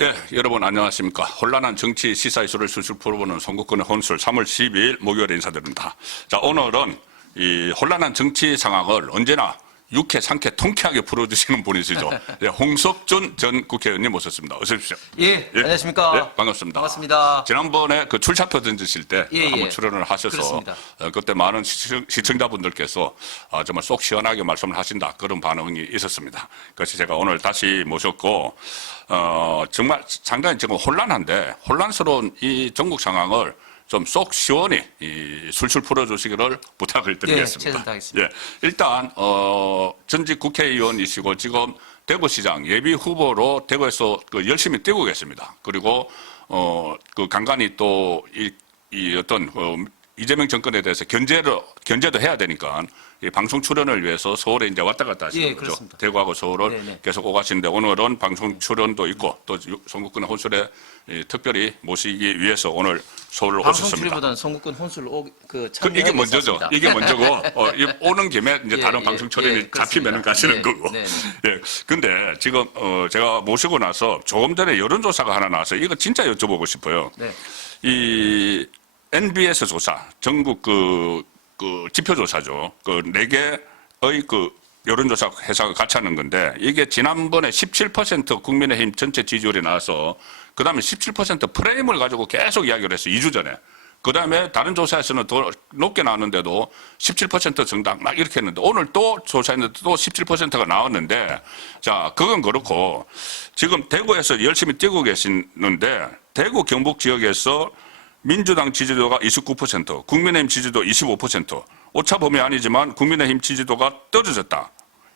예, 여러분 안녕하십니까. 혼란한 정치 시사 이슈를 술술 풀어보는 송국근의 혼술 3월 12일 목요일에 인사드립니다. 자, 오늘은 이 혼란한 정치 상황을 언제나 유쾌, 상쾌, 통쾌하게 풀어주시는 분이시죠. 예, 홍석준 전 국회의원님 모셨습니다. 어서 오십시오. 예, 안녕하십니까. 예, 반갑습니다. 반갑습니다. 지난번에 그 출사표 던지실 때 한번 출연을 하셔서 그렇습니다. 그때 많은 시청자분들께서 정말 속 시원하게 말씀을 하신다. 그런 반응이 있었습니다. 그래서 제가 오늘 다시 모셨고 정말 상당히 지금 혼란한데 혼란스러운 이 전국 상황을 좀 속 시원히 술술 풀어주시기를 부탁을 드리겠습니다. 최선 다하겠습니다. 예, 일단 전직 국회의원이시고 지금 대구시장 예비 후보로 대구에서 열심히 뛰고 계십니다. 그리고 그 간간히 또 이 어떤 이재명 정권에 대해서 견제도 해야 되니까 이 방송 출연을 위해서 서울에 이제 왔다 갔다 하시는 거죠. 그렇습니다. 대구하고 서울을 네네. 계속 오가시는데 오늘은 방송 출연도 있고 또 송국근 혼술에 특별히 모시기 위해서 오늘 서울로 방송 오셨습니다. 출연보다는 송국근 혼술 이게 먼저죠. 이게 먼저고 오는 김에 이제 다른 방송 출연이 잡히면 가시는 거고. 네. 예. 근데 지금 제가 모시고 나서 조금 전에 여론조사가 하나 나와서 이거 진짜 여쭤보고 싶어요. 네. 이 NBS 조사, 전국 그 지표조사죠. 그 4개의 그 여론조사 회사가 같이 하는 건데 이게 지난번에 17% 국민의힘 전체 지지율이 나와서 그 다음에 17% 프레임을 가지고 계속 이야기를 했어요. 2주 전에. 그 다음에 다른 조사에서는 더 높게 나왔는데도 17% 정당 막 이렇게 했는데 오늘 또 조사했는데 또 17%가 나왔는데 자, 그건 그렇고 지금 대구에서 열심히 뛰고 계시는데 대구 경북 지역에서 민주당 지지도가 29%, 국민의힘 지지도 25%, 오차 범위 아니지만 국민의힘 지지도가 떨어졌다.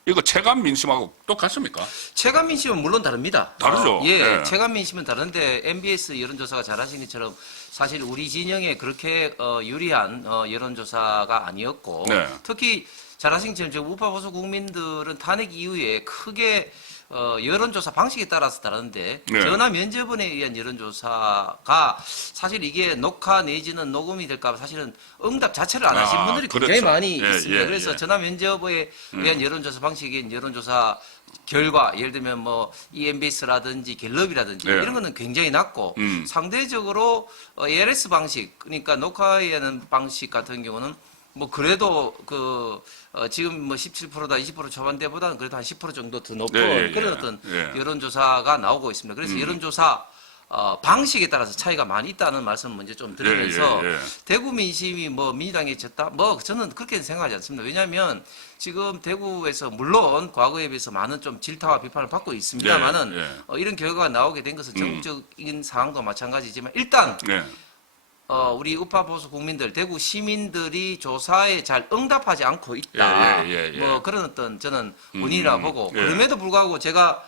이거 체감 민심하고 똑같습니까? 체감 민심은 물론 다릅니다. 다르죠. 예. 체감 민심은 다른데 MBS 여론조사가 잘하신 것처럼 사실 우리 진영에 그렇게 유리한 여론조사가 아니었고 네. 특히 잘하신 것처럼 우파 보수 국민들은 탄핵 이후에 크게 여론조사 방식에 따라서 다른데 네. 전화 면접원에 의한 여론조사가 사실 이게 녹화 내지는 녹음이 될까 사실은 응답 자체를 안 하신 분들이 굉장히 그렇죠. 많이 예, 있습니다. 예, 그래서 예. 전화 면접에 의한 여론조사 방식인 여론조사 결과 예를 들면 뭐 EMBS라든지 갤럽이라든지 네. 이런 거는 굉장히 낮고 상대적으로 ARS 방식 그러니까 녹화에 의한 방식 같은 경우는 뭐 그래도 지금 뭐 17%다 20% 초반대보다는 그래도 한 10% 정도 더 높은 예, 예, 그런 예. 어떤 예. 여론조사가 나오고 있습니다. 그래서 여론조사 방식에 따라서 차이가 많이 있다는 말씀 먼저 좀 드리면서 예, 예, 예. 대구 민심이 뭐 민주당이 졌다? 뭐 저는 그렇게 생각하지 않습니다. 왜냐하면 지금 대구에서 물론 과거에 비해서 많은 좀 질타와 비판을 받고 있습니다만은 예, 예. 이런 결과가 나오게 된 것은 정적인 상황도 마찬가지지만 일단 네. 우리 우파 보수 국민들, 대구 시민들이 조사에 잘 응답하지 않고 있다. 예. 뭐 그런 어떤 저는 원인이라 보고 예. 그럼에도 불구하고 제가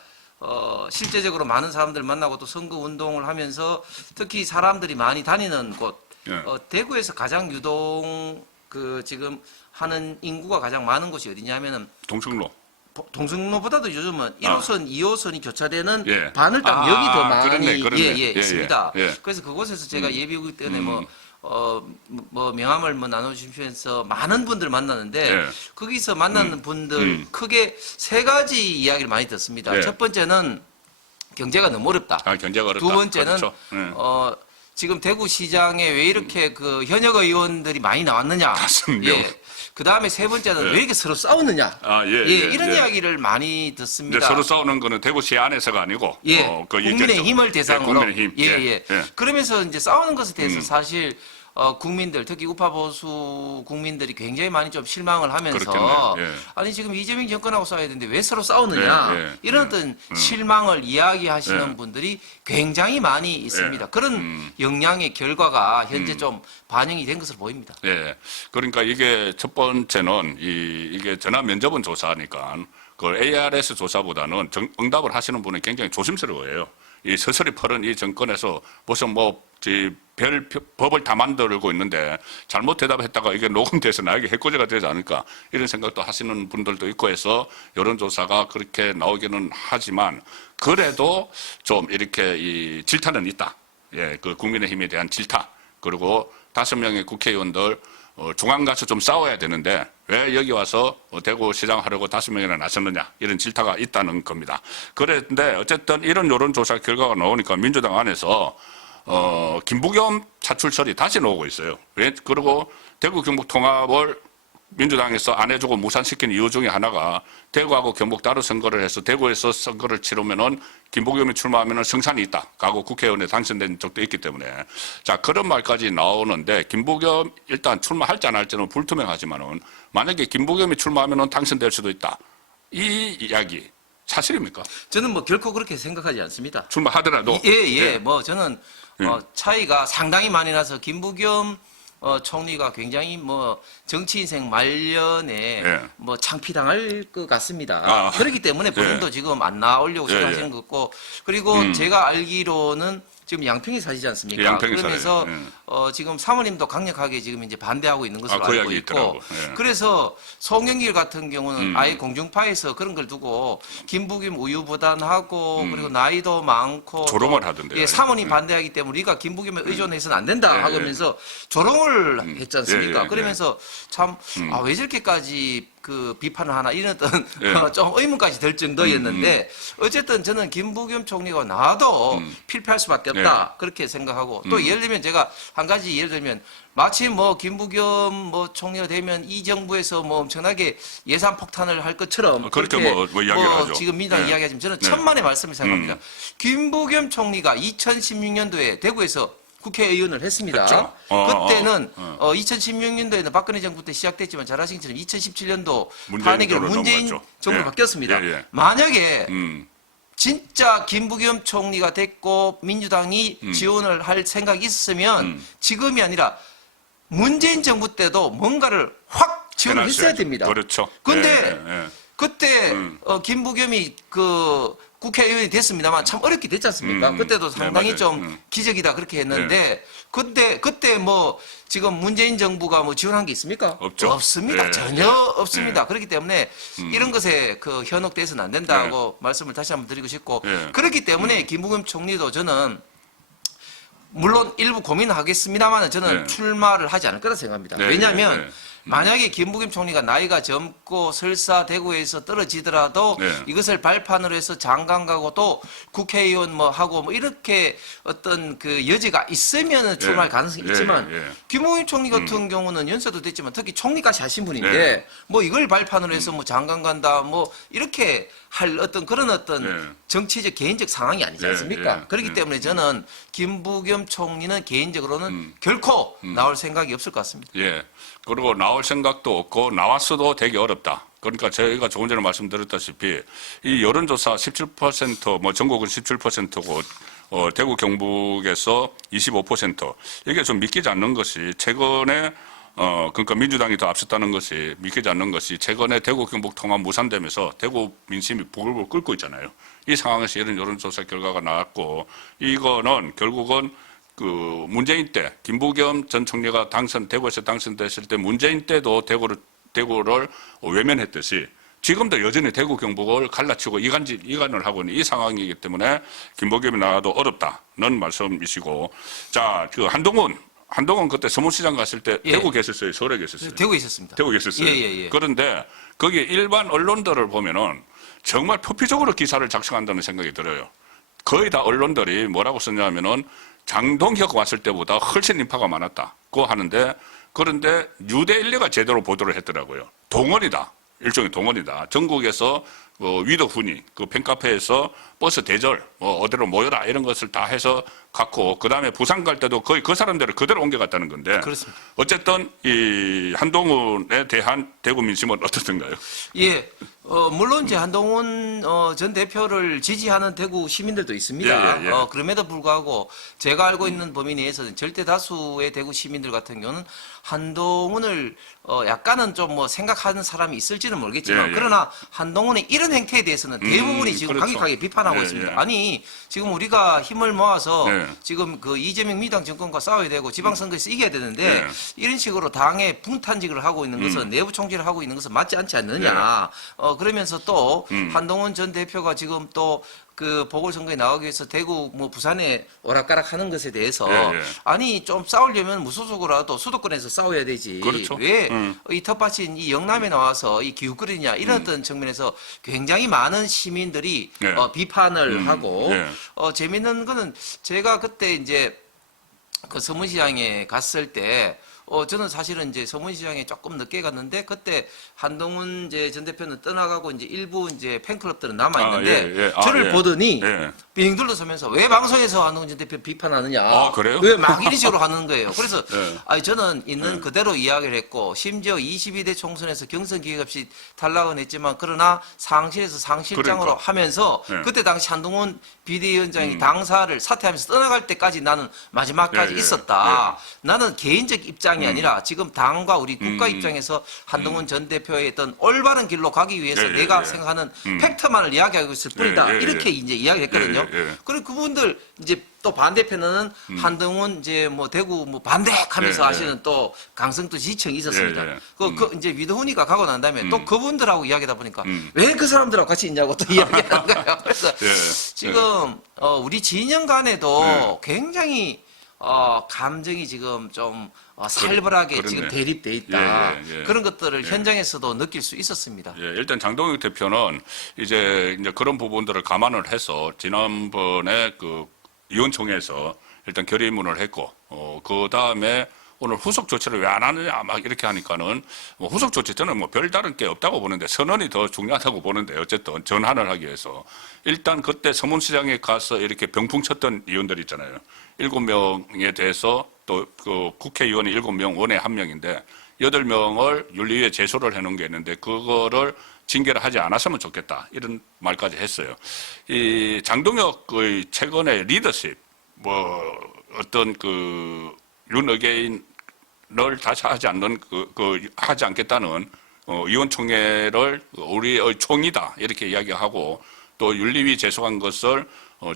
실제적으로 많은 사람들 만나고 또 선거 운동을 하면서 특히 사람들이 많이 다니는 곳 예. 대구에서 가장 유동 지금 하는 인구가 가장 많은 곳이 어디냐면은 동성로. 동성로보다도 요즘은 1호선, 2호선이 교차되는 예. 바늘당 여기 더 많이 그렇네. 있습니다. 예. 그래서 그곳에서 제가 예비국 때문에 뭐 명함을 뭐 나눠주시면서 많은 분들 만나는데 예. 거기서 만나는 분들 크게 세 가지 이야기를 많이 듣습니다. 예. 첫 번째는 경제가 너무 어렵다. 경제가 어렵다. 두 번째는 그렇죠. 예. 지금 대구시장에 왜 이렇게 현역 의원들이 많이 나왔느냐. 맞습니다. 그 다음에 세 번째는 예. 왜 이렇게 서로 싸우느냐. 이런 이야기를 많이 듣습니다. 이제 서로 싸우는 거는 대구시 안에서가 아니고 국민의힘을 대상으로 국민의힘. 그러면서 이제 싸우는 것에 대해서 사실 국민들 특히 우파 보수 국민들이 굉장히 많이 좀 실망을 하면서 그렇겠네. 예. 아니 지금 이재명 정권하고 싸워야 되는데 왜 서로 싸우느냐 예. 이런 어떤 실망을 이야기하시는 예. 분들이 굉장히 많이 있습니다. 그런 영향의 결과가 현재 좀 반영이 된 것으로 보입니다. 예. 그러니까 이게 첫 번째는 이게 전화 면접은 조사하니까 그 ARS 조사보다는 응답을 하시는 분은 굉장히 조심스러워해요. 이 서서히 퍼른 이 정권에서 무슨 별 법을 다 만들고 있는데 잘못 대답했다가 이게 녹음돼서 나에게 해코지가 되지 않을까 이런 생각도 하시는 분들도 있고 해서 여론조사가 그렇게 나오기는 하지만 그래도 좀 이렇게 이 질타는 있다. 예, 그 국민의힘에 대한 질타. 그리고 5명의 국회의원들 중앙 가서 좀 싸워야 되는데 왜 여기 와서 대구시장 하려고 5명이나 나섰느냐 이런 질타가 있다는 겁니다. 그런데 어쨌든 이런 여론조사 결과가 나오니까 민주당 안에서 김부겸 차출설이 다시 나오고 있어요. 그리고 대구 경북 통합을 민주당에서 안 해주고 무산시킨 이유 중에 하나가 대구하고 경북 따로 선거를 해서 대구에서 선거를 치르면은 김부겸이 출마하면은 승산이 있다. 하고 국회의원에 당선된 적도 있기 때문에 자 그런 말까지 나오는데 김부겸 일단 출마할지 안 할지는 불투명하지만은 만약에 김부겸이 출마하면은 당선될 수도 있다. 이 이야기 사실입니까? 저는 뭐 결코 그렇게 생각하지 않습니다. 출마하더라도 예. 뭐 저는 차이가 상당히 많이 나서 김부겸 총리가 굉장히 뭐 정치 인생 말년에 예. 뭐 창피당할 것 같습니다. 아. 그렇기 때문에 본인도 지금 안 나오려고 생각하시는 것 같고 그리고 제가 알기로는 지금 양평에 사시지 않습니까? 양평에 그러면서 살아요. 지금 사모님도 강력하게 지금 이제 반대하고 있는 것으로 그 알고 이야기 있고 있더라고. 예. 그래서 송영길 같은 경우는 아예 공중파에서 그런 걸 두고 김부겸 우유부단하고 그리고 나이도 많고 조롱을 또 하던데요. 예, 사모님 반대하기 때문에 우리가 김부겸에 의존해서는 안 된다 하면서 조롱을 했지 않습니까? 예. 그러면서 참 왜 저렇게까지 그 비판을 하나 이런 어떤 예. 좀 의문까지 들 정도였는데 어쨌든 저는 김부겸 총리가 나와도 필패할 수밖에 없다 그렇게 생각하고 또 예를 들면 제가 한 가지 예를 들면 마치 뭐 김부겸 뭐 총리가 되면 이 정부에서 뭐 엄청나게 예산 폭탄을 할 것처럼 그렇게 그렇게 뭐 이야기를 하죠. 지금 민주당 네. 이야기하지만 저는 네. 천만의 말씀을 생각합니다. 김부겸 총리가 2016년도에 대구에서 국회의원을 했습니다. 했죠. 그때는 2016년도에는 박근혜 정부 때 시작됐지만 잘 아시는 것처럼 2017년도 탄핵으로 문재인 넘어갔죠. 정부 예. 바뀌었습니다. 예. 만약에 진짜 김부겸 총리가 됐고 민주당이 지원을 할 생각이 있었으면 지금이 아니라 문재인 정부 때도 뭔가를 확 지원을 했어야 해놨어야죠. 됩니다. 그렇죠. 근데 예. 그때 김부겸이 그 국회의원이 됐습니다만 참 어렵게 됐지 않습니까? 그때도 상당히 네, 맞아요. 좀 기적이다 그렇게 했는데 그때 뭐 지금 문재인 정부가 뭐 지원한 게 있습니까? 없죠. 없습니다. 예. 전혀 없습니다. 그렇기 때문에 이런 것에 그 현혹돼서는 안 된다고 말씀을 다시 한번 드리고 싶고 예. 그렇기 때문에 김부겸 총리도 저는 물론 일부 고민하겠습니다만 저는 네. 출마를 하지 않을 거라 생각합니다. 네, 왜냐하면 네, 네. 만약에 김부겸 총리가 나이가 젊고 설사 대구에서 떨어지더라도 네. 이것을 발판으로 해서 장관 가고 또 국회의원 뭐 하고 뭐 이렇게 어떤 그 여지가 있으면 출마할 가능성이 있지만 김부겸 총리 같은 경우는 연세도 됐지만 특히 총리까지 하신 분인데 네. 뭐 이걸 발판으로 해서 뭐 장관 간다 뭐 이렇게 할 어떤 그런 어떤 네. 정치적 개인적 상황이 아니지 네, 않습니까? 네, 그렇기 때문에 저는 김부겸 총리는 개인적으로는 결코 나올 생각이 없을 것 같습니다. 예. 그리고 나올 생각도 없고 나왔어도 되게 어렵다. 그러니까 저희가 조금 전에 말씀드렸다시피 이 여론조사 17% 뭐 전국은 17%고 대구 경북에서 25% 이게 좀 믿기지 않는 것이 최근에 그러니까 민주당이 더 앞섰다는 것이 믿기지 않는 것이 최근에 대구 경북 통합 무산되면서 대구 민심이 부글부글 끓고 있잖아요. 이 상황에서 이런 여론조사 결과가 나왔고 이거는 결국은 그 문재인 때 김부겸 전 총리가 대구에서 당선됐을 때 문재인 때도 대구를 외면했듯이 지금도 여전히 대구 경북을 갈라치고 이간을 하고 있는 이 상황이기 때문에 김부겸이 나와도 어렵다는 말씀이시고 자, 그 한동훈 그때 서문시장 갔을 때 예. 대구 계셨어요? 서울에 계셨어요? 대구에 있었습니다. 대구 계셨어요? 예. 그런데 거기 일반 언론들을 보면은 정말 표피적으로 기사를 작성한다는 생각이 들어요. 거의 다 언론들이 뭐라고 썼냐면은 장동혁 왔을 때보다 훨씬 인파가 많았다고 하는데 그런데 뉴데일리가 제대로 보도를 했더라고요. 동원이다. 일종의 동원이다. 전국에서 위도 훈이 그 팬카페에서 버스 대절 어디로 모여라 이런 것을 다 해서 갖고 그다음에 부산 갈 때도 거의 그 사람들을 그대로 옮겨갔다는 건데 그렇습니다. 어쨌든 이 한동훈에 대한 대구 민심은 어떻던가요? 예, 물론 이제 한동훈 전 대표를 지지하는 대구 시민들도 있습니다. 예. 그럼에도 불구하고 제가 알고 있는 범위 내에서는 절대 다수의 대구 시민들 같은 경우는 한동훈을 약간은 좀 뭐 생각하는 사람이 있을지는 모르겠지만 예. 그러나 한동훈의 이런 행태에 대해서는 대부분이 지금 그렇죠. 강력하게 비판하고 예, 있습니다. 예. 아니 지금 우리가 힘을 모아서 예. 지금 그 이재명 민주당 정권과 싸워야 되고 지방선거에서 이겨야 되는데 예. 이런 식으로 당의 분탄직을 하고 있는 것은 내부 총질을 하고 있는 것은 맞지 않지 않느냐. 그러면서 또 한동훈 전 대표가 지금 또 그 보궐선거에 나오기 위해서 대구 뭐 부산에 오락가락하는 것에 대해서 예, 예. 아니 좀 싸우려면 무소속으로라도 수도권에서 싸워야 되지. 그렇죠. 왜 이 텃밭인 이 영남에 나와서 이 기웃거리냐 이런 어떤 측면에서 굉장히 많은 시민들이 예. 비판을 하고 예. 재밌는 거는 제가 그때 이제 그 서문시장에 갔을 때 저는 사실은 이제 서문시장에 조금 늦게 갔는데 그때 한동훈 이제 전 대표는 떠나가고 이제 일부 이제 팬클럽들은 남아 있는데 저를 보더니 빙 둘러서면서 왜 방송에서 한동훈 전 대표 비판하느냐? 아, 그래요? 왜 막 이런 식으로 하는 거예요? 그래서 예. 아니 저는 있는 그대로 이야기를 했고 심지어 22대 총선에서 경선 기획 없이 탈락은 했지만 그러나 상실에서 상실장으로 그러니까. 하면서 예. 그때 당시 한동훈 비대위원장이 당사를 사퇴하면서 떠나갈 때까지 나는 마지막까지 예, 예. 있었다. 나는 개인적 입장이 아니라 지금 당과 우리 국가 음. 입장에서 한동훈 전 대표의 어떤 올바른 길로 가기 위해서 예, 예, 내가 예. 생각하는 팩트만을 이야기하고 있을 뿐이다. 예, 예, 이렇게 예. 이제 이야기를 했거든요. 예, 예. 그리고 그분들 이제 또 반대편은 한동훈 이제 뭐 대구 뭐 반대하면서 예, 예. 하시는 또 강성도 지청이 있었습니다. 예, 예. 그 이제 위도훈이가 가고 난 다음에 또 그분들하고 이야기하다 보니까 왜 그 사람들하고 같이 있냐고 또 이야기하는 거예요. 그래서 예. 지금 우리 진영 간에도 예. 굉장히 감정이 지금 좀 살벌하게 그렇네. 지금 대립돼 있다. 예, 예, 예. 그런 것들을 예. 현장에서도 느낄 수 있었습니다. 예, 일단 장동혁 대표는 이제 그런 부분들을 감안을 해서 지난번에 그 의원총회에서 일단 결의문을 했고, 그 다음에 오늘 후속 조치를 왜 안 하느냐 막 이렇게 하니까는 뭐 후속 조치 저는 뭐 별다른 게 없다고 보는데 선언이 더 중요하다고 보는데 어쨌든 전환을 하기 위해서 일단 그때 서문시장에 가서 이렇게 병풍 쳤던 의원들 있잖아요. 7명에 대해서 또 그 국회의원이 7명 원에 1명인데 8명을 윤리위에 제소를 해놓은 게 있는데 그거를 징계를 하지 않았으면 좋겠다 이런 말까지 했어요. 이 장동혁의 최근의 리더십 뭐 어떤 그 윤의계인을 다시 하지 않는 하지 않겠다는 의원총회를 우리의 총이다 이렇게 이야기하고 또 윤리위 제소한 것을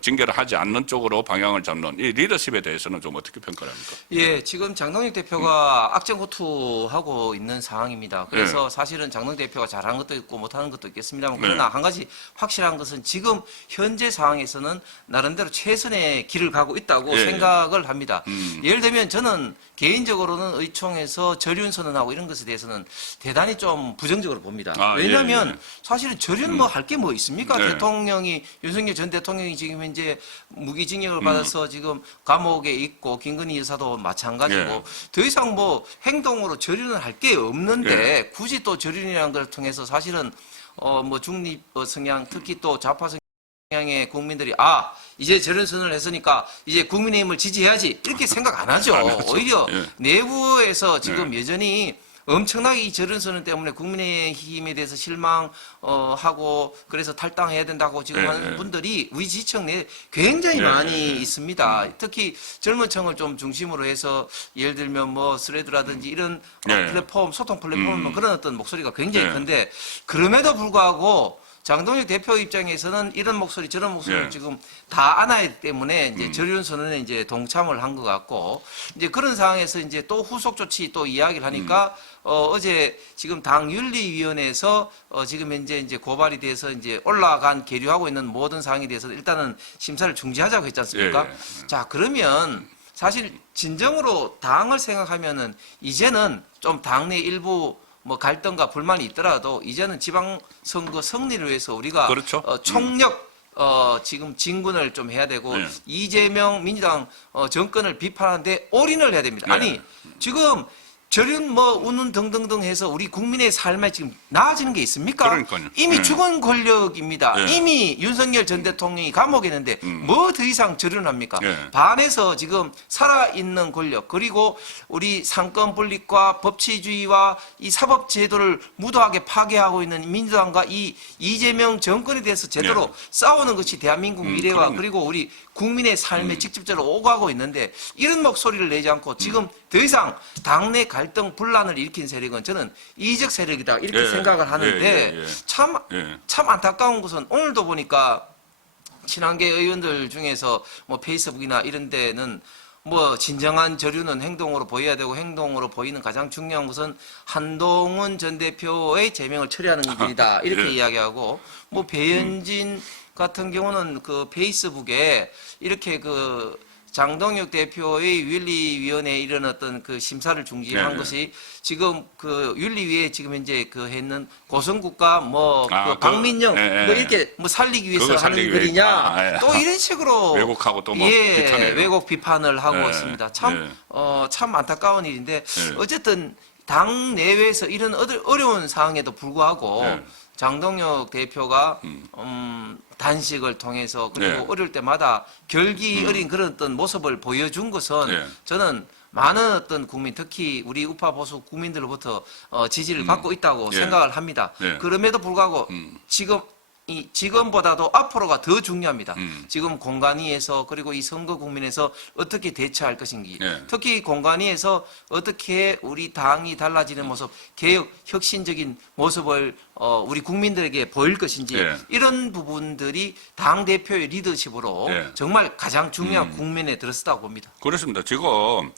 징계를 하지 않는 쪽으로 방향을 잡는 이 리더십에 대해서는 좀 어떻게 평가합니까? 예, 지금 장동혁 대표가 악전고투하고 있는 상황입니다. 그래서 예. 사실은 장동혁 대표가 잘하는 것도 있고 못하는 것도 있겠습니다만 네. 그러나 한 가지 확실한 것은 지금 현재 상황에서는 나름대로 최선의 길을 가고 있다고 예, 생각을 합니다. 예를 들면 저는 개인적으로는 의총에서 절윤 선언하고 이런 것에 대해서는 대단히 좀 부정적으로 봅니다. 아, 왜냐하면 예, 예. 사실은 절윤 뭐 할 게 뭐 있습니까? 네. 대통령이 윤석열 전 대통령이 지금 현재 무기징역을 받아서 지금 감옥에 있고 김건희 여사도 마찬가지고 예. 더 이상 뭐 행동으로 절윤을 할 게 없는데 굳이 또 절윤이라는 걸 통해서 사실은 뭐 중립 성향 특히 또 좌파 성향의 국민들이 이제 저런 선언을 했으니까 이제 국민의힘을 지지해야지 이렇게 생각 안 하죠. 안 하죠. 오히려 예. 내부에서 지금 여전히 엄청나게 이 저런 선언 때문에 국민의힘에 대해서 실망하고 그래서 탈당해야 된다고 지금 예, 하는 예. 분들이 우리 지청 내에 굉장히 예, 많이 예. 있습니다. 특히 젊은 층을 좀 중심으로 해서 예를 들면 뭐 스레드라든지 이런 예. 플랫폼, 소통 플랫폼 뭐 그런 어떤 목소리가 굉장히 예. 큰데 그럼에도 불구하고 장동혁 대표 입장에서는 이런 목소리 저런 목소리를 예. 지금 다 안아야 하기 때문에 이제 절윤 선언에 이제 동참을 한 것 같고 이제 그런 상황에서 이제 또 후속 조치 또 이야기를 하니까 어제 지금 당 윤리위원회에서 지금 현재 이제 고발이 돼서 이제 올라간 계류하고 있는 모든 사항에 대해서 일단은 심사를 중지하자고 했지 않습니까? 예, 자 그러면 사실 진정으로 당을 생각하면은 이제는 좀 당내 일부 뭐 갈등과 불만이 있더라도 이제는 지방선거 승리를 위해서 우리가 그렇죠. 총력 지금 진군을 좀 해야 되고 네. 이재명 민주당 정권을 비판하는데 올인을 해야 됩니다. 네. 아니 지금 절윤 뭐 우는 등등등 해서 우리 국민의 삶에 지금 나아지는 게 있습니까? 그러니까요. 이미 네. 죽은 권력입니다. 네. 이미 윤석열 전 대통령이 감옥에 있는데 뭐 더 이상 절윤합니까? 네. 반에서 지금 살아있는 권력 그리고 우리 상권 분립과 법치주의와 이 사법 제도를 무도하게 파괴하고 있는 민주당과 이 이재명 정권에 대해서 제대로 네. 싸우는 것이 대한민국 미래와 그럼요. 그리고 우리 국민의 삶에 직접적으로 오가고 있는데 이런 목소리를 내지 않고 지금 더 이상 당내 갈등 분란을 일으킨 세력은 저는 이적 세력이다 이렇게 예, 생각을 하는데 예, 예, 예. 참 예. 안타까운 것은 오늘도 보니까 친한계 의원들 중에서 뭐 페이스북이나 이런 데는 뭐 진정한 저류는 행동으로 보여야 되고 행동으로 보이는 가장 중요한 것은 한동훈 전 대표의 제명을 처리하는 일이다 이렇게 예. 이야기하고 뭐 배현진 같은 경우는 그 페이스북에 이렇게 그 장동혁 대표의 윤리위원회에 이런 어떤 그 심사를 중지한 네. 것이 지금 그 윤리위에 지금 현재 그 했는 고성국과 뭐 아, 그 박민영 네, 뭐 네. 이렇게 뭐 살리기 위해서 그거 하는 살리기 거리냐 위해서. 아, 예. 또 이런 식으로 왜곡하고 또뭐 예, 비판해요. 왜곡 비판을 하고 네, 있습니다. 참 네. 참 안타까운 일인데 네. 어쨌든 당 내외에서 이런 어려운 상황에도 불구하고 네. 장동혁 대표가 단식을 통해서 그리고 네. 어릴 때마다 결기 어린 그런 어떤 모습을 보여준 것은 네. 저는 많은 어떤 국민, 특히 우리 우파 보수 국민들로부터 지지를 받고 있다고 예. 생각을 합니다. 네. 그럼에도 불구하고 지금보다도 앞으로가 더 중요합니다. 지금 공간위에서 그리고 이 선거 국민에서 어떻게 대처할 것인지, 네. 특히 공간위에서 어떻게 우리 당이 달라지는 모습, 개혁, 혁신적인 모습을 우리 국민들에게 보일 것인지 네. 이런 부분들이 당 대표의 리더십으로 네. 정말 가장 중요한 국면에 들었다고 봅니다. 그렇습니다. 지금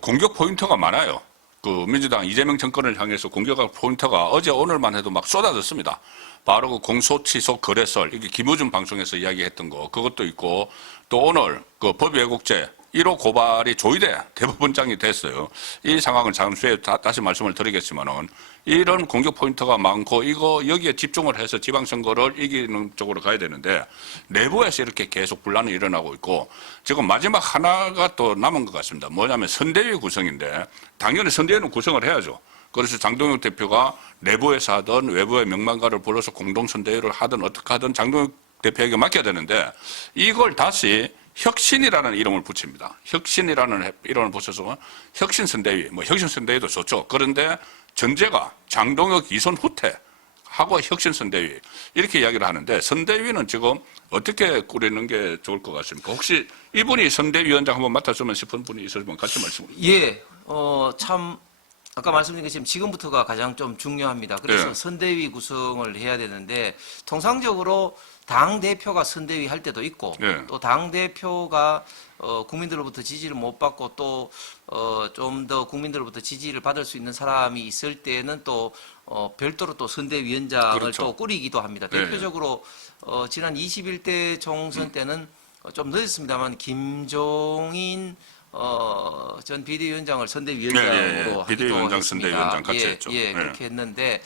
공격 포인트가 많아요. 그 민주당 이재명 정권을 향해서 공격할 포인트가 어제 오늘만 해도 막 쏟아졌습니다. 바로 그 공소취소 거래설, 이게 김어준 방송에서 이야기했던 거, 그것도 있고, 또 오늘 그 법외국제 1호 고발이 조의대 대법원장이 됐어요. 이 상황은 잠시 후에 다시 말씀을 드리겠지만은 이런 공격 포인트가 많고 이거 여기에 집중을 해서 지방선거를 이기는 쪽으로 가야 되는데 내부에서 이렇게 계속 분란이 일어나고 있고 지금 마지막 하나가 또 남은 것 같습니다. 뭐냐면 선대위 구성인데 당연히 선대위는 구성을 해야죠. 그래서 장동혁 대표가 내부에서 하든 외부의 명망가를 불러서 공동선대위를 하든 어떻게 하든 장동혁 대표에게 맡겨야 되는데 이걸 다시 혁신이라는 이름을 붙입니다. 혁신이라는 이름을 붙여서 혁신선대위, 뭐 혁신선대위도 좋죠. 그런데 전제가 장동혁 이선 후퇴하고 혁신선대위 이렇게 이야기를 하는데 선대위는 지금 어떻게 꾸리는 게 좋을 것 같습니까? 혹시 이분이 선대위원장 한번 맡았으면 싶은 분이 있으면 같이 말씀을. 예, 참 아까 말씀드린 것처럼 지금부터가 가장 좀 중요합니다. 그래서 예. 선대위 구성을 해야 되는데 통상적으로 당 대표가 선대위 할 때도 있고 예. 또 당 대표가 국민들로부터 지지를 못 받고 또 좀 더 국민들로부터 지지를 받을 수 있는 사람이 있을 때는 또 별도로 또 선대위원장을 그렇죠. 또 꾸리기도 합니다. 예. 대표적으로 지난 21대 총선 때는 좀 늦었습니다만 김종인 전 비대위원장을 선대위원장으로 하기도 비대위원장 했습니다. 선대위원장 같이 예, 했죠. 예, 그렇게 했는데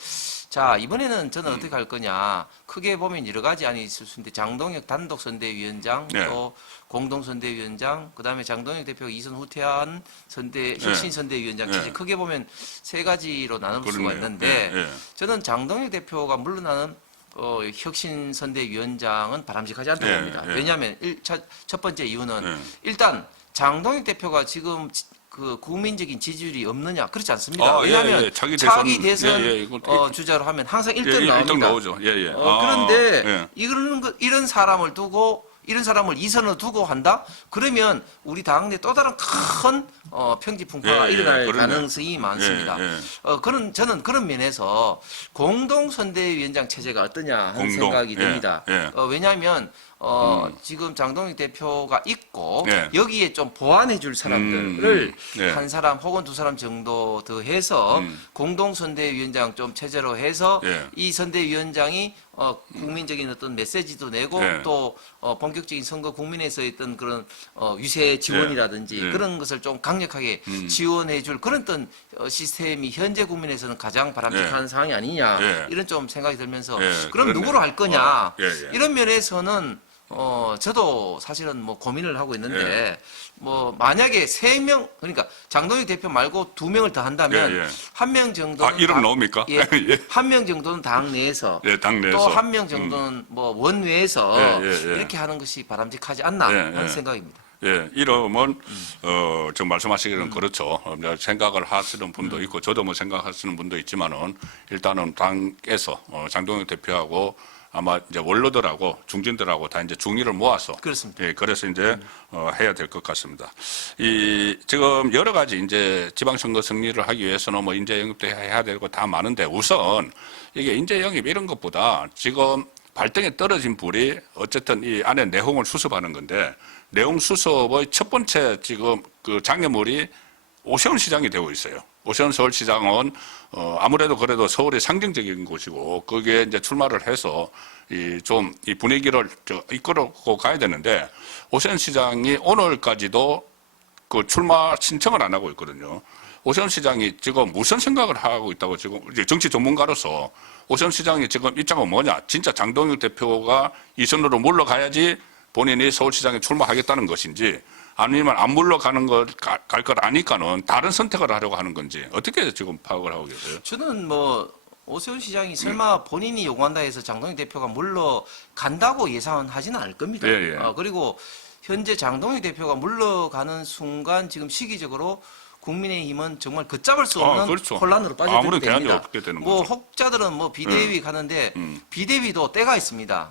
자 이번에는 저는 어떻게 할 거냐 크게 보면 여러 가지 안이 있을 수 있는데 장동혁 단독 선대위원장 네. 또 공동 선대위원장 그다음에 장동혁 대표가 이선 후퇴한 혁신 선대위원장 네. 사실 크게 보면 세 가지로 나눌 수가 그렇네요. 있는데 예, 예. 저는 장동혁 대표가 물러나는 혁신 선대위원장은 바람직하지 않다고 예, 봅니다. 예. 왜냐하면 첫 번째 이유는 예. 일단 장동혁 대표가 지금 그 국민적인 지지율이 없느냐 그렇지 않습니다. 아, 왜냐하면 예, 예. 차기 대선 예, 예. 이거 주자로 하면 항상 1등 예, 나옵니다. 1등 나오죠. 예, 예. 그런데 예. 이런 사람을 두고 이런 사람을 이선으로 두고 한다? 그러면 우리 당 내 또 다른 큰 평지풍파가 예, 예, 일어날 그러네. 가능성이 많습니다. 예, 예. 저는 그런 면에서 공동선대위원장 체제가 어떠냐 하는 공동, 생각이 예, 듭니다. 예. 왜냐하면 지금 장동혁 대표가 있고 예. 여기에 좀 보완해 줄 사람들을 예. 한 사람 혹은 두 사람 정도 더 해서 공동선대위원장 좀 체제로 해서 예. 이 선대위원장이 국민적인 어떤 메시지도 내고 예. 또 본격적인 선거 국민에서 있던 그런 유세 지원이라든지 예. 그런 것을 좀 강력하게 지원해 줄 그런 어떤 시스템이 현재 국민에서는 가장 바람직한 상황이 아니냐 예. 이런 좀 생각이 들면서 예, 그럼 그렇네요. 누구로 할 거냐 예, 예. 이런 면에서는 저도 사실은 뭐 고민을 하고 있는데 예. 뭐 만약에 3명 그러니까 장동혁 대표 말고 2명을 더 한다면 예, 예. 1명 정도는 이름 나옵니까? 예, 예. 1명 정도는 당 내에서 예, 당내에서. 또 1명 정도는 뭐 원외에서 예, 예, 예. 이렇게 하는 것이 바람직하지 않나 예, 하는 예. 생각입니다. 예, 이름은, 지금 말씀하시기는 그렇죠. 생각을 하시는 분도 있고, 저도 뭐 생각하시는 분도 있지만은, 일단은 당에서, 장동혁 대표하고 아마 이제 원로들하고 중진들하고 다 이제 중의를 모아서. 그렇습니다. 예, 그래서 이제, 해야 될 것 같습니다. 지금 여러 가지 이제 지방선거 승리를 하기 위해서는 뭐 인재 영입도 해야 되고 다 많은데 우선 이게 인재 영입 이런 것보다 지금 발등에 떨어진 불이 어쨌든 이 안에 내용을 수습하는 건데 내용 수습의 첫 번째 지금 그 장애물이 오세훈 시장이 되고 있어요. 오세훈 서울시장은 아무래도 그래도 서울의 상징적인 곳이고 거기에 이제 출마를 해서 좀 이 분위기를 이끌고 가야 되는데 오세훈 시장이 오늘까지도 그 출마 신청을 안 하고 있거든요. 오세훈 시장이 지금 무슨 생각을 하고 있다고 지금 이제 정치 전문가로서 오세훈 시장이 지금 입장은 뭐냐? 진짜 장동혁 대표가 이선으로 물러가야지 본인이 서울시장에 출마하겠다는 것인지 아니면 안 물러가는 갈 걸 아니까는 다른 선택을 하려고 하는 건지 어떻게 지금 파악을 하고 계세요? 저는 뭐 오세훈 시장이 설마 본인이 요구한다 해서 장동혁 대표가 물러간다고 예상은 하지는 않을 겁니다. 예, 예. 그리고 현재 장동혁 대표가 물러가는 순간 지금 시기적으로 국민의힘은 정말 걷잡을 수 없는 그렇죠. 혼란으로 빠져들게 아무런 대안이 됩니다. 없게 되는 뭐 거죠. 혹자들은 뭐 비대위 가는데 비대위도 때가 있습니다.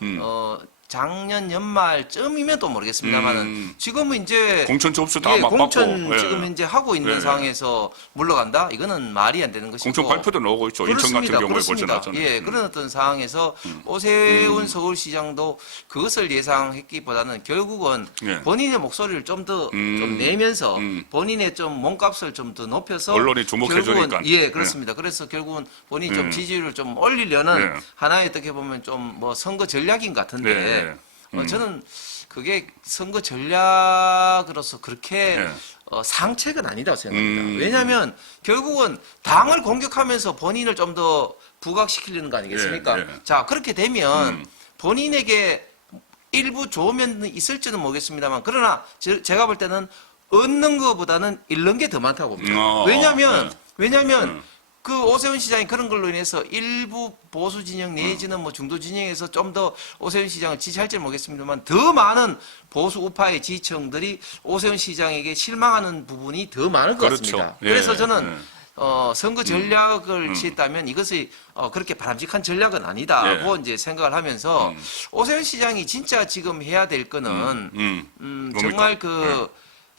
작년 연말쯤이면 또 모르겠습니다만은 지금은 이제 공천 접수 다 막 공천 받고 지금 이제 하고 있는 예. 상황에서 물러간다? 이거는 말이 안 되는 것이고. 공천 발표도 나오고 있죠. 인천 같은 경우에 벌써 그렇습니다. 나왔잖아요. 예, 그런 어떤 상황에서 오세훈 서울시장도 그것을 예상했기보다는 결국은 예. 본인의 목소리를 좀 더 좀 내면서 본인의 좀 몸값을 좀 더 높여서 언론이 주목해 결국은 주니까. 예, 그렇습니다. 그래서 결국은 본인이 좀 지지율을 좀 올리려는 예. 하나의 어떻게 보면 좀 뭐 선거 전략인 것 같은데 예. 저는 그게 선거 전략으로서 그렇게 예. 상책은 아니다고 생각합니다. 왜냐하면 결국은 당을 공격하면서 본인을 좀 더 부각시키려는 거 아니겠습니까? 예, 예. 자, 그렇게 되면 본인에게 일부 좋은 면이 있을지는 모르겠습니다만 그러나 제가 볼 때는 얻는 것보다는 잃는 게 더 많다고 봅니다. 왜냐하면 그 오세훈 시장이 그런 걸로 인해서 일부 보수 진영 내지는 뭐 중도 진영에서 좀 더 오세훈 시장을 지지할지 모르겠습니다만 더 많은 보수 우파의 지지층들이 오세훈 시장에게 실망하는 부분이 더 많을 것 그렇죠. 같습니다. 예, 그래서 저는 예. 선거 전략을 취했다면 이것이 그렇게 바람직한 전략은 아니다고 이제 생각을 하면서 오세훈 시장이 진짜 지금 해야 될 거는 정말 그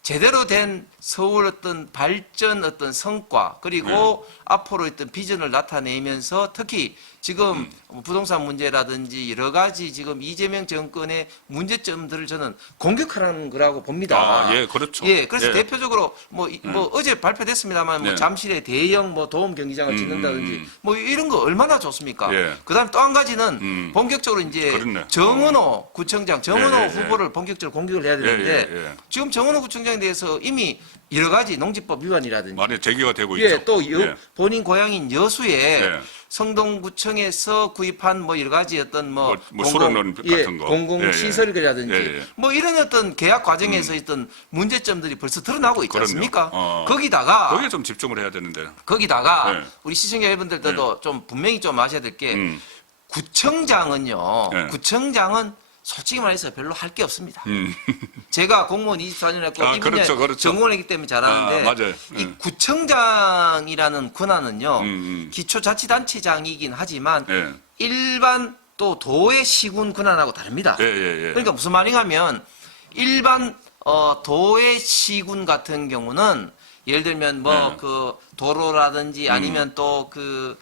제대로 된 서울 어떤 발전 어떤 성과 그리고 앞으로 어떤 비전을 나타내면서 특히 지금 부동산 문제라든지 여러 가지 지금 이재명 정권의 문제점들을 저는 공격하는 거라고 봅니다. 예, 그렇죠. 예, 그래서 예. 대표적으로 뭐 어제 발표됐습니다만 뭐 네. 잠실에 대형 뭐 도움 경기장을 짓는다든지 뭐 이런 거 얼마나 좋습니까? 예. 그다음 또 한 가지는 본격적으로 이제 그렇네. 정은호 구청장, 정은호 예, 예, 후보를 본격적으로 공격을 해야 되는데 예. 지금 정은호 구청장에 대해서 이미 여러 가지 농지법 위반이라든지 많이 제기가 되고 있죠. 예, 또 예. 본인 고향인 여수에 예. 성동구청에서 구입한 뭐 여러 가지 어떤 뭐 수로는 같은 거. 공공시설이라든지 예. 뭐 이런 어떤 계약 과정에서 있던 문제점들이 벌써 드러나고 있지 그럼요. 않습니까? 거기에 거기다가 좀 집중을 해야 되는데. 거기다가 예. 우리 시청자 여러분들도 좀 분명히 좀 아셔야 될 게 구청장은요. 예. 구청장은 솔직히 말해서 별로 할 게 없습니다. 제가 공무원 24년 했고 아, 이분야 그렇죠. 전공했기 때문에 잘 아는데 맞아요. 이 구청장이라는 권한은요. 음. 기초자치단체장이긴 하지만 예. 일반 또 도의 시군 권한하고 다릅니다. 예. 그러니까 무슨 말이냐면 일반 도의 시군 같은 경우는 예를 들면 뭐 네. 그 도로라든지 아니면 또 그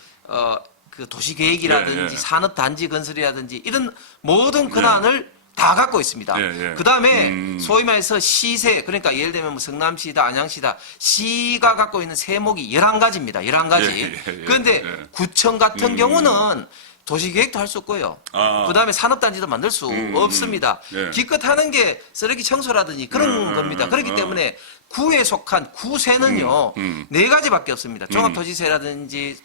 도시 계획이라든지 예. 산업 단지 건설이라든지 이런 모든 권한을 다 갖고 있습니다. 예. 그 다음에 소위 말해서 시세, 그러니까 예를 들면 뭐 성남시다, 안양시다, 시가 갖고 있는 세목이 11가지입니다. 11가지. 예. 그런데 구청 같은 경우는 도시계획도 할 수 없고요. 아. 그 다음에 산업단지도 만들 수 없습니다. 예. 기껏 하는 게 쓰레기 청소라든지 그런 겁니다. 그렇기 때문에 구에 속한 구세는요, 4가지밖에 없습니다. 종합토지세라든지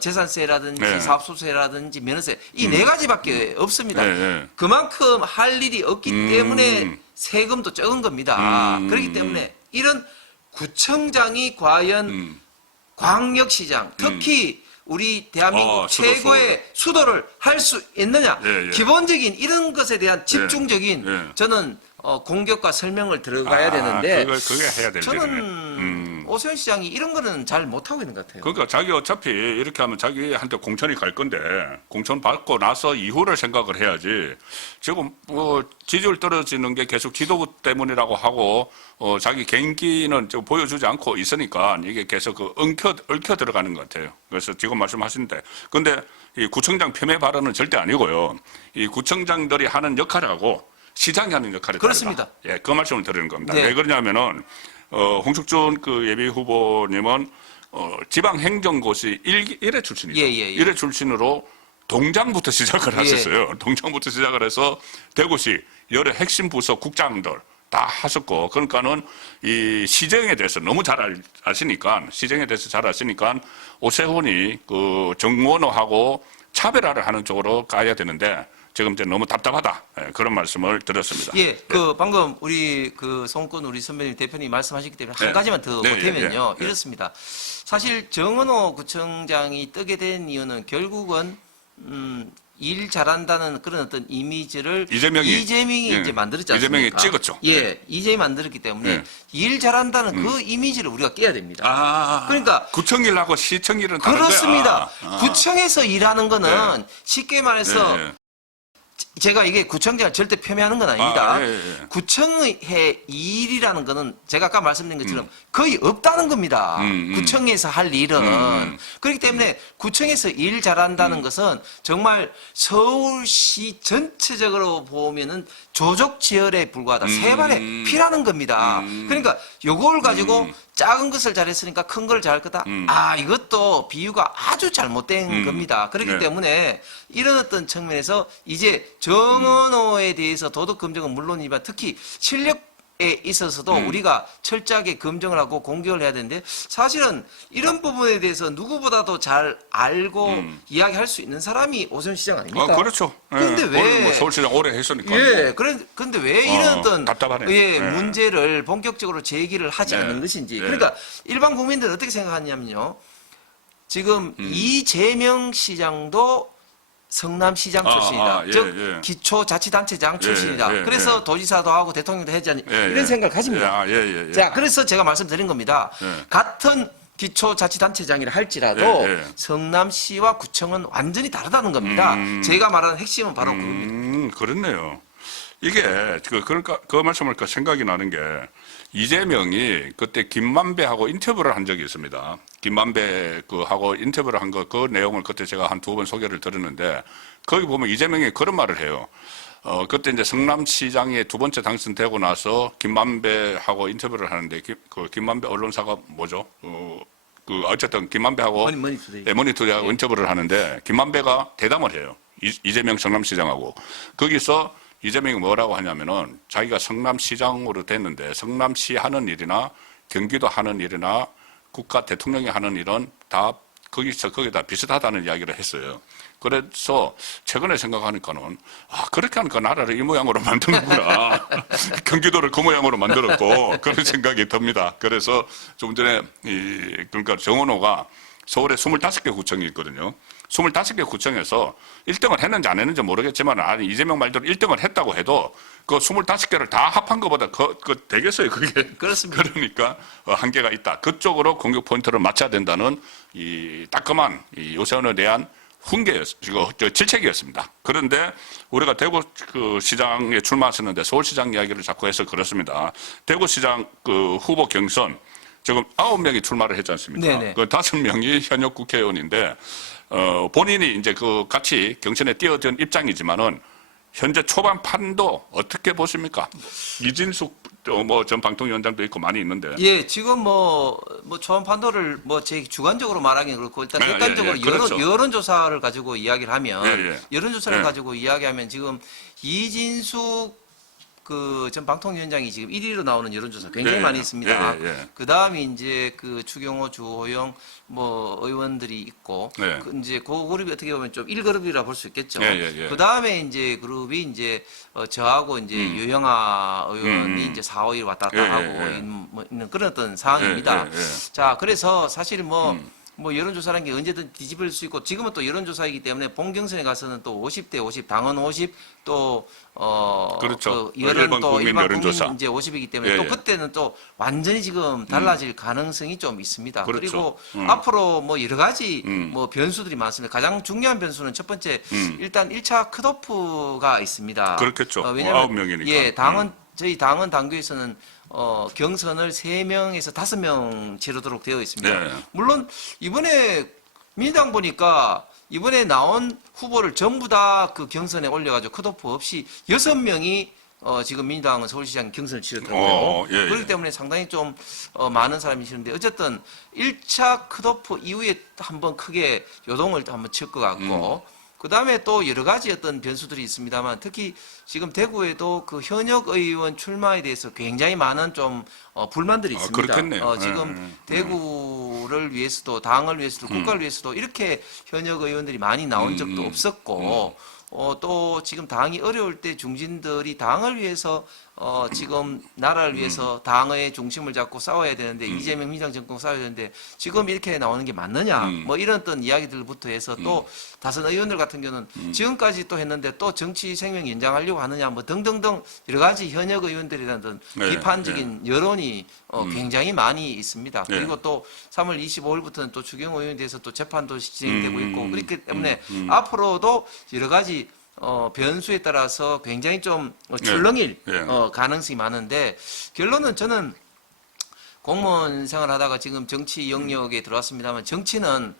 재산세라든지 네. 사업소득세라든지 면허세 이 4가지밖에 없습니다. 예. 그만큼 할 일이 없기 때문에 세금도 적은 겁니다. 그렇기 때문에 이런 구청장이 과연 광역시장 특히 우리 대한민국 수도, 최고의 수도를 할 수 있느냐 예. 기본적인 이런 것에 대한 집중적인 예. 저는 공격과 설명을 들어가야 되는데 그게 해야 될 저는 일이네. 오세훈 시장이 이런 거는 잘 못하고 있는 것 같아요. 그러니까 자기 어차피 이렇게 하면 자기한테 공천이 갈 건데 공천 받고 나서 이후를 생각을 해야지. 지금 뭐 지지율 떨어지는 게 계속 지도부 때문이라고 하고 자기 개인기는 좀 보여주지 않고 있으니까 이게 계속 얽혀 들어가는 것 같아요. 그래서 지금 말씀하시는데 근데 이 구청장 폄훼 발언은 절대 아니고요. 이 구청장들이 하는 역할하고 시장이 하는 역할이 그렇습니다. 다르다. 예, 그 말씀을 드리는 겁니다. 네. 왜 그러냐면은 홍석준 그 예비 후보님은 지방행정고시 1회 출신이죠. 예, 예, 예. 1회 출신으로 동장부터 시작을 예. 하셨어요. 동장부터 시작을 해서 대구시 여러 핵심 부서 국장들 다 하셨고, 그러니까는 이 시정에 대해서 너무 잘 아시니까, 시정에 대해서 잘 아시니까 오세훈이 그 정원호하고 차별화를 하는 쪽으로 가야 되는데 지금 이제 너무 답답하다, 그런 말씀을 드렸습니다. 예, 그 방금 우리 그 송권 우리 선배님 대표님 말씀하셨기 때문에 한 네. 가지만 더 네, 보태면요, 예. 이렇습니다. 사실 정은호 구청장이 뜨게 된 이유는 결국은 일 잘한다는 그런 어떤 이미지를 이재명이 예. 이제 만들었지 않습니까? 이재명이 찍었죠. 예, 이재명이 만들었기 때문에 예. 일 잘한다는 그 이미지를 우리가 깨야 됩니다. 아, 그러니까 구청일하고 시청일은 다른 그렇습니다. 거야. 아. 구청에서 일하는 거는 쉽게 말해서 네, 네. 제가 이게 구청장을 절대 폄훼하는 건 아닙니다. 아, 예, 예. 구청의 일이라는 거는 제가 아까 말씀드린 것처럼 거의 없다는 겁니다. 구청에서 할 일은. 그렇기 때문에 구청에서 일 잘한다는 것은 정말 서울시 전체적으로 보면은 조족지혈에 불과하다. 세발의 피라는 겁니다. 그러니까 요걸 가지고 작은 것을 잘했으니까 큰 걸 잘할 거다. 아, 이것도 비유가 아주 잘못된 겁니다. 그렇기 네. 때문에 이런 어떤 측면에서 이제 정은호에 대해서 도덕 검증은 물론이지만 특히 실력에 있어서도 우리가 철저하게 검증을 하고 공격을 해야 되는데 사실은 이런 부분에 대해서 누구보다도 잘 알고 이야기할 수 있는 사람이 오세훈 시장 아닙니까? 그렇죠. 근데 왜- 오늘 뭐 서울시장 오래 했으니까. 예, 그런데 왜 이런 어떤 답답하네. 예, 예. 문제를 본격적으로 제기를 하지 네. 않는 것인지. 네. 그러니까 일반 국민들은 어떻게 생각하냐면요. 지금 이재명 시장도 성남시장 출신이다. 예, 즉 예. 기초자치단체장 출신이다. 예, 그래서 예. 도지사도 하고 대통령도 하지 않니 예, 이런 예. 생각을 가집니다. 예. 자, 그래서 제가 말씀드린 겁니다. 예. 같은 기초자치단체장이라 할지라도 예, 예. 성남시와 구청은 완전히 다르다는 겁니다. 제가 말하는 핵심은 바로 그겁니다. 그렇네요. 이게 그러니까 그 말씀을 생각이 나는 게 이재명이 그때 김만배하고 인터뷰를 한 적이 있습니다. 김만배 하고 인터뷰를 한 그 내용을 그때 제가 한 2번 소개를 드렸는데 거기 보면 이재명이 그런 말을 해요. 그때 이제 성남시장에 2번째 당선되고 나서 김만배하고 인터뷰를 하는데 김만배 언론사가 뭐죠? 어쨌든 김만배하고 머니투데이. 머니투데이하고 인터뷰를 하는데 김만배가 대담을 해요. 이재명 성남시장하고 거기서 이재명이 뭐라고 하냐면은 자기가 성남시장으로 됐는데 성남시 하는 일이나 경기도 하는 일이나 국가 대통령이 하는 일은 다 거기다 비슷하다는 이야기를 했어요. 그래서 최근에 생각하니까는 그렇게 하니까 나라를 이 모양으로 만드는구나. 경기도를 그 모양으로 만들었고 그런 생각이 듭니다. 그래서 좀 전에 그러니까 정원호가 서울에 25개 구청이 있거든요. 25개 구청에서 1등을 했는지 안 했는지 모르겠지만 이재명 말대로 1등을 했다고 해도 그 25개를 다 합한 것보다 되겠어요, 그게. 그렇습니다. 그러니까 한계가 있다. 그쪽으로 공격 포인트를 맞춰야 된다는 이 따끔한 오세훈에 대한 질책이었습니다. 그런데 우리가 대구 시장에 출마하셨는데 서울시장 이야기를 자꾸 해서 그렇습니다. 대구시장 후보 경선 지금 9명이 출마를 했지 않습니까? 네네. 그 5명이 현역 국회의원인데 본인이 이제 같이 경선에 뛰어든 입장이지만은 현재 초반 판도 어떻게 보십니까? 이진숙 전 방통위원장도 있고 많이 있는데. 예, 지금 초반 판도를 제 주관적으로 말하기는 그렇고 일단 객관적으로 그렇죠. 여론조사를 가지고 이야기를 하면 예. 여론조사를 예. 가지고 이야기하면 지금 이진숙 전 방통위원장이 지금 1위로 나오는 여론조사 굉장히 예, 많이 있습니다. 예. 그 다음에 이제 추경호, 주호영 의원들이 있고 예. 이제 그 그룹이 어떻게 보면 좀 1그룹이라 볼 수 있겠죠. 예. 그 다음에 이제 그룹이 이제 저하고 이제 유영아 의원이 이제 4, 5위 왔다 갔다 예, 하고 있는 그런 어떤 상황입니다. 예. 자, 그래서 사실 여론조사라는 게 언제든 뒤집을 수 있고 지금은 또 여론조사이기 때문에 본경선에 가서는 또 50대 50, 당헌 50, 또 그렇죠. 일반 국민 여론조사. 이제 50이기 때문에 예, 또 예. 그때는 또 완전히 지금 달라질 가능성이 좀 있습니다. 그렇죠. 그리고 앞으로 여러 가지 변수들이 많습니다. 가장 중요한 변수는 첫 번째 일단 1차 컷오프가 있습니다. 그렇겠죠. 왜냐하면 9명이니까. 예, 저희 당헌 당규에서는 경선을 3명에서 5명 치르도록 되어 있습니다. 네. 물론 이번에 민주당 보니까 이번에 나온 후보를 전부 다 그 경선에 올려가지고 컷오프 없이 6명이 지금 민주당은 서울시장 경선을 치렀더라고요. 예, 그렇기 예. 때문에 상당히 좀 많은 사람이 치는데 어쨌든 1차 컷오프 이후에 한번 크게 요동을 한번 칠 것 같고 그 다음에 또 여러 가지 어떤 변수들이 있습니다만 특히 지금 대구에도 그 현역 의원 출마에 대해서 굉장히 많은 좀 불만들이 있습니다. 그렇겠네요. 지금 대구를 위해서도 당을 위해서도 국가를 위해서도 이렇게 현역 의원들이 많이 나온 적도 없었고 또 지금 당이 어려울 때 중진들이 당을 위해서 지금 나라를 위해서 당의 중심을 잡고 싸워야 되는데 이재명 민주당 정권 싸워야 되는데 지금 이렇게 나오는 게 맞느냐 뭐 이런 어떤 이야기들부터 해서 또 다선 의원들 같은 경우는 지금까지 또 했는데 또 정치 생명 연장하려고 하느냐 뭐 등등등 여러 가지 현역 의원들에 대한 어떤 네, 비판적인 여론이 굉장히 많이 있습니다. 네. 그리고 또 3월 25일부터는 또 추경호 의원에 대해서 또 재판도 진행되고 있고 그렇기 때문에 앞으로도 여러 가지 변수에 따라서 굉장히 좀 출렁일 네. 가능성이 많은데 결론은 저는 공무원 생활하다가 지금 정치 영역에 들어왔습니다만 정치는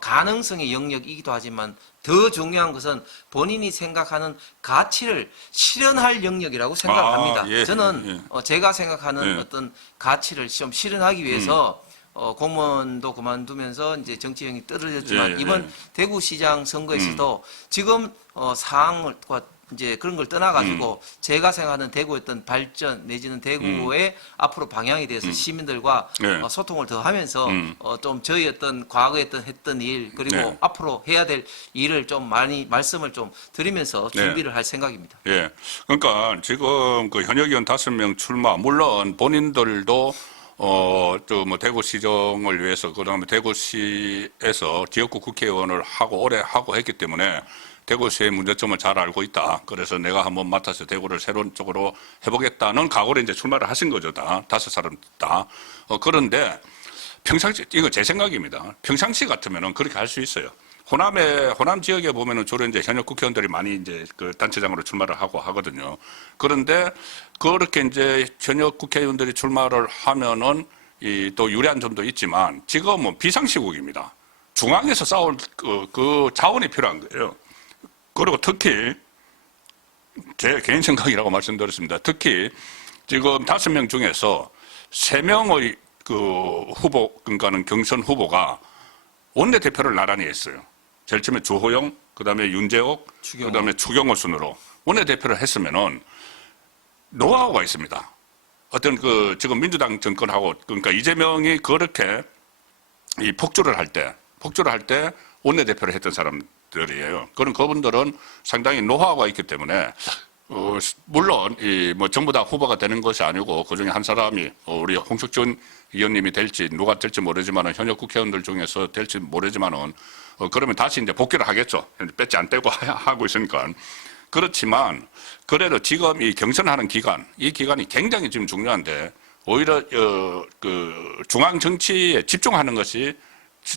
가능성의 영역이기도 하지만 더 중요한 것은 본인이 생각하는 가치를 실현할 영역이라고 생각합니다. 예, 저는 제가 생각하는 예. 어떤 가치를 좀 실현하기 위해서 공무원도 그만두면서 이제 정치 영역이 떨어졌지만 예, 이번 예. 대구시장 선거에서도 지금 사항과 이제 그런 걸 떠나가지고 제가 생각하는 대구의 어떤 발전 내지는 대구의 앞으로 방향에 대해서 시민들과 네. 소통을 더 하면서 좀 저희 어떤 과거에 했던 일 그리고 네. 앞으로 해야 될 일을 좀 많이 말씀을 좀 드리면서 네. 준비를 할 생각입니다. 예. 그러니까 지금 그 현역 의원 5명 출마, 물론 본인들도 저 뭐 대구시정을 위해서 그다음에 대구시에서 지역구 국회의원을 하고 오래 하고 했기 때문에 대구시의 문제점을 잘 알고 있다. 그래서 내가 한번 맡아서 대구를 새로운 쪽으로 해보겠다는 각오로 이제 출마를 하신 거죠. 다 5사람 다. 그런데 평상시 이거 제 생각입니다. 평상시 같으면은 그렇게 할 수 있어요. 호남 지역에 보면은 주로 이제 현역 국회의원들이 많이 이제 그 단체장으로 출마를 하고 하거든요. 그런데 그렇게 이제 현역 국회의원들이 출마를 하면은 또 유리한 점도 있지만 지금은 비상시국입니다. 중앙에서 싸울 그 자원이 필요한 거예요. 그리고 특히 제 개인 생각이라고 말씀드렸습니다. 특히 지금 5명 중에서 3명의 그 후보, 그러니까는 경선 후보가 원내대표를 나란히 했어요. 제일 처음에 주호영, 그 다음에 윤재옥, 그 다음에 추경호 순으로 원내대표를 했으면은 노하우가 있습니다. 어떤 그 지금 민주당 정권하고 그러니까 이재명이 그렇게 이 폭주를 할 때 원내대표를 했던 사람들이에요. 그런 그분들은 상당히 노하우가 있기 때문에 물론 뭐 전부 다 후보가 되는 것이 아니고 그 중에 한 사람이 우리 홍석준 의원님이 될지 누가 될지 모르지만은 현역 국회의원들 중에서 될지 모르지만은 그러면 다시 이제 복귀를 하겠죠. 뺏지 안 떼고 하고 있으니까. 그렇지만 그래도 지금 이 경선하는 기간, 이 기간이 굉장히 지금 중요한데 오히려 그 중앙 정치에 집중하는 것이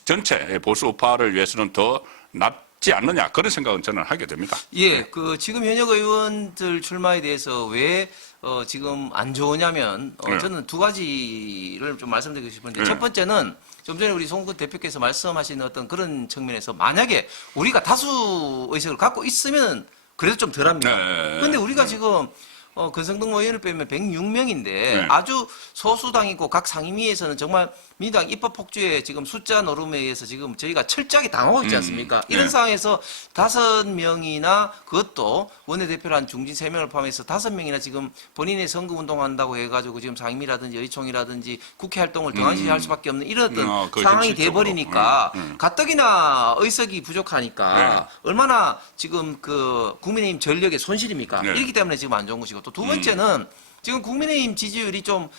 전체 보수 우파를 위해서는 더 낫지 않느냐 그런 생각은 저는 하게 됩니다. 예, 그 지금 현역 의원들 출마에 대해서 왜 지금 안 좋으냐면 네. 저는 두 가지를 좀 말씀드리고 싶은데 네. 첫 번째는 좀 전에 우리 송근 대표께서 말씀하신 어떤 그런 측면에서 만약에 우리가 다수 의석을 갖고 있으면 그래도 좀 덜합니다. 네. 그런데 우리가 지금 권성동 의원을 빼면 106명인데 네. 아주 소수당이고 각 상임위에서는 정말 민주당 입법 폭주에 지금 숫자 노름에 의해서 지금 저희가 철저하게 당하고 있지 않습니까? 이런 네. 상황에서 5명이나 그것도 원내대표란 중진 3명을 포함해서 5명이나 지금 본인의 선거운동한다고 해가지고 지금 상임위라든지 의총이라든지 국회 활동을 등한시 할 수밖에 없는 이런 어떤 그 상황이 현실적으로. 돼버리니까 가뜩이나 의석이 부족하니까 네. 얼마나 지금 그 국민의힘 전력의 손실입니까? 네. 이렇기 때문에 지금 안 좋은 것이고 또 두 번째는 지금 국민의힘 지지율이 좀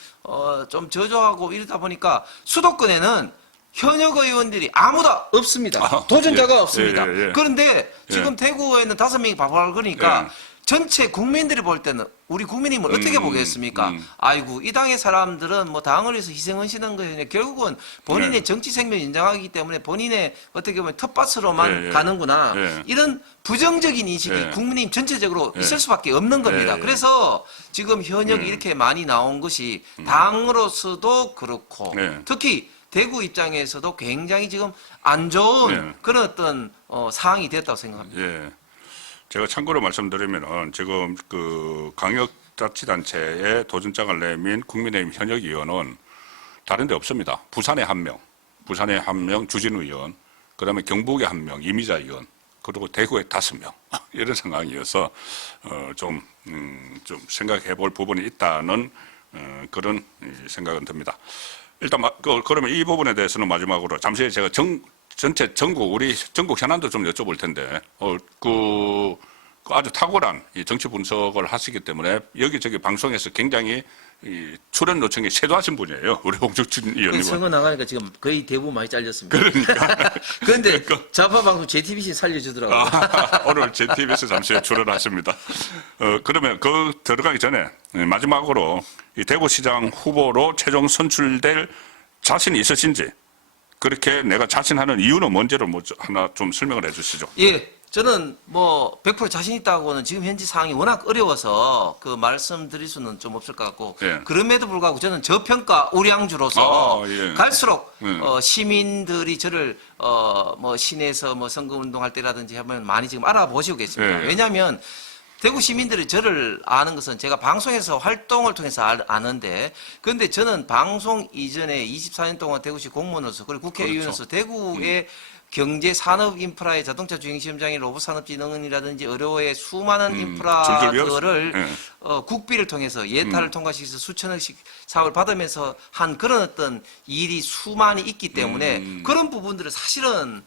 저조하고 이러다 보니까 수도권에는 현역 의원들이 아무도 없습니다. 도전자가 예, 없습니다. 예, 예. 그런데 지금 대구에는 5명이 바바를 그러니까 예. 전체 국민들이 볼 때는 우리 국민의힘을 어떻게 보겠습니까? 아이고 이 당의 사람들은 뭐 당을 위해서 희생하시는 거예요. 결국은 본인의 네. 정치 생명 인정하기 때문에 본인의 어떻게 보면 텃밭으로만 예, 예. 가는구나. 예. 이런 부정적인 인식이 예. 국민의힘 전체적으로 예. 있을 수밖에 없는 겁니다. 예. 그래서 지금 현역이 이렇게 많이 나온 것이 당으로서도 그렇고 예. 특히 대구 입장에서도 굉장히 지금 안 좋은 네. 그런 어떤 상황이 됐다고 생각합니다. 예. 제가 참고로 말씀드리면은 지금 그 강역 자치단체에 도전장을 내민 국민의힘 현역 의원은 다른 데 없습니다. 부산에 한 명 주진우 의원, 그다음에 경북에 한 명 이미자 의원, 그리고 대구에 5명 이런 상황이어서 좀 생각해 볼 부분이 있다는 그런 생각은 듭니다. 일단 그러면 이 부분에 대해서는 마지막으로 잠시 제가 전체 전국 우리 전국 현안도 좀 여쭤볼 텐데 그 아주 탁월한 이 정치 분석을 하시기 때문에 여기저기 방송에서 굉장히 이 출연 요청이 쇄도하신 분이에요. 우리 홍석천 그 의원님은. 선거 나가니까 지금 거의 대부분 많이 잘렸습니다. 그러니까. 그런데 좌파 방송 JTBC 살려주더라고요. 오늘 JTBC 잠시 출연하십니다. 그러면 그 들어가기 전에 마지막으로 이 대구시장 후보로 최종 선출될 자신이 있으신지 그렇게 내가 자신하는 이유는 뭔지를 하나 좀 설명을 해 주시죠. 예, 저는 뭐 100% 자신 있다고는 지금 현지 상황이 워낙 어려워서 그 말씀드릴 수는 좀 없을 것 같고 예. 그럼에도 불구하고 저는 저평가 우량주로서 예. 갈수록 시민들이 저를 뭐 시내에서 뭐 선거운동할 때라든지 하면 많이 지금 알아보시고 계십니다. 예. 왜냐하면 대구 시민들이 저를 아는 것은 제가 방송에서 활동을 통해서 아는데 그런데 저는 방송 이전에 24년 동안 대구시 공무원으로서 그리고 국회의원으로서 대구의 경제 산업 인프라의 자동차 주행 시험장의 로봇 산업 진흥원이라든지 의료의 수많은 인프라들을 국비를 통해서 예타를 통과시켜서 수천억씩 사업을 받으면서 한 그런 어떤 일이 수많이 있기 때문에 그런 부분들을 사실은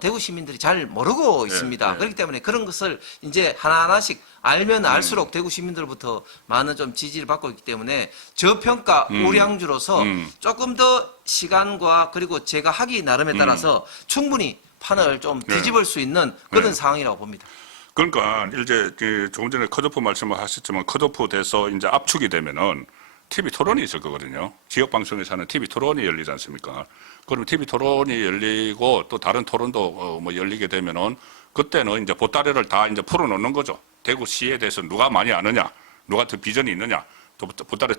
대구 시민들이 잘 모르고 있습니다. 그렇기 때문에 그런 것을 이제 하나하나씩 알면 알수록 대구 시민들부터 많은 좀 지지를 받고 있기 때문에 저평가 우량주로서 조금 더 시간과 그리고 제가 하기 나름에 따라서 충분히 판을 좀 뒤집을 수 있는 그런 상황이라고 봅니다. 그러니까 이제 조금 전에 컷오프 말씀을 하셨지만 컷오프 돼서 이제 압축이 되면은 TV 토론이 있을 거거든요. 지역 방송에서 하는 TV 토론이 열리지 않습니까? 그럼 TV 토론이 열리고 또 다른 토론도 뭐 열리게 되면은 그때는 이제 보따리를 다 이제 풀어놓는 거죠. 대구시에 대해서 누가 많이 아느냐, 누가 더 비전이 있느냐, 또 보따리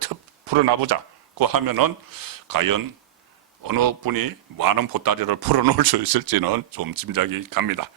풀어놔보자. 그 하면은 과연 어느 분이 많은 보따리를 풀어놓을 수 있을지는 좀 짐작이 갑니다.